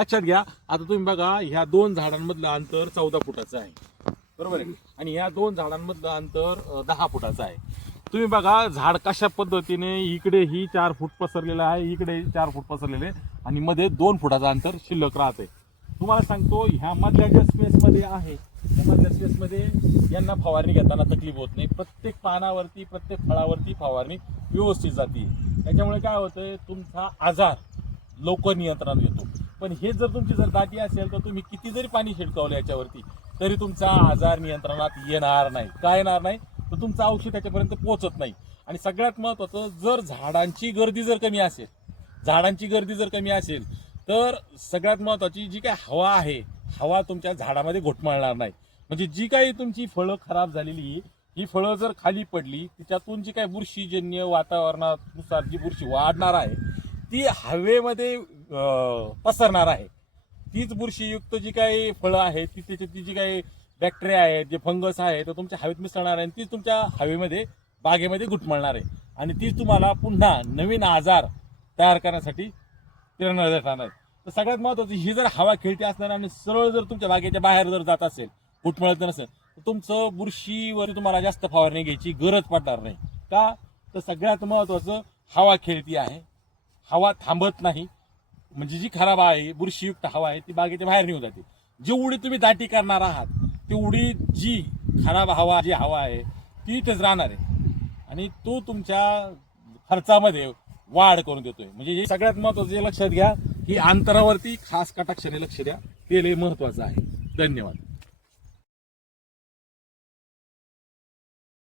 लक्षात घ्या. आता तुम्ही बघा, ह्या 2 झाडांमधलं अंतर 14 फुटाचं आहे, बरोबर आहे, आणि ह्या 2 झाडांमधलं अंतर 10 फुटाचं आहे. तुम्ही बघा झाड कशा पद्धतीने इकडे ही 4 फूट पसरलेलं आहे, इकडे 4 फूट पसरलेले, आणि मध्ये 2 फुटाचं अंतर शिल्लक राहते. तुम्हाला सांगतो, ह्या मधल्या ज्या स्पेसमध्ये आहे, त्या मधल्या स्पेसमध्ये यांना फवारणी घेताना तकलीफ होत नाही. प्रत्येक पानावरती, प्रत्येक फळावरती फवारणी व्यवस्थित जाते. त्याच्यामुळे काय होतंय, तुमचा आजार लवकर नियंत्रणात येतो. पण हे जर तुमची जर दाटी असेल, तर तुम्ही किती जरी पाणी शिडकावलं याच्यावरती, तरी तुमचा आजार नियंत्रणात येणार नाही. काय येणार नाही, तर तुमचं औषध त्याच्यापर्यंत पोहोचत नाही. आणि सगळ्यात महत्त्वाचं, जर झाडांची गर्दी जर कमी असेल, तर सगळ्यात महत्त्वाची जी काही हवा आहे, हवा तुमच्या झाडामध्ये घोटमाळणार नाही. म्हणजे जी काही तुमची फळं खराब झालेली, ही फळं जर खाली पडली, तिच्यातून जी काही बुरशीजन्य वातावरणानुसार जी बुरशी वाढणार आहे, ती हवेमध्ये पसरणार आहे. तीच बुरशीयुक्त जी काही फळं आहेत, ती जी काही बॅक्टेरिया आहेत, जे फंगस आहे, तर तुमच्या हवेत मिसळणार आहे, आणि तीच तुमच्या हवेमध्ये, बागेमध्ये घुटमळणार आहे, आणि तीच तुम्हाला पुन्हा नवीन आजार तयार करण्यासाठी प्रेरणा देणार आहे. तर सगळ्यात महत्त्वाचं, ही जर हवा खेळती असणार आणि सरळ जर तुमच्या बागेच्या बाहेर जर जात असेल, घुटमळत नसेल, तर तुमचं बुरशीवर तुम्हाला जास्त फवारणी घ्यायची गरज पडणार नाही. का, तर सगळ्यात महत्त्वाचं, हवा खेळती आहे, हवा थांबत नाही. म्हणजे जी खराब आहे, बुरशीयुक्त हवा आहे, ती बागेच्या बाहेर निघून जाते. जेवढी तुम्ही दाटी करणार आहात, तेवढी जी खराब हवा, जी हवा आहे, ती इथेच राहणार आहे, आणि तो तुमच्या खर्चामध्ये वाढ करून देतोय. म्हणजे हे सगळ्यात महत्त्वाचं हे लक्षात घ्या, की अंतरावरती खास कटाक्षाने लक्ष द्या, ते लय महत्त्वाचं आहे. धन्यवाद.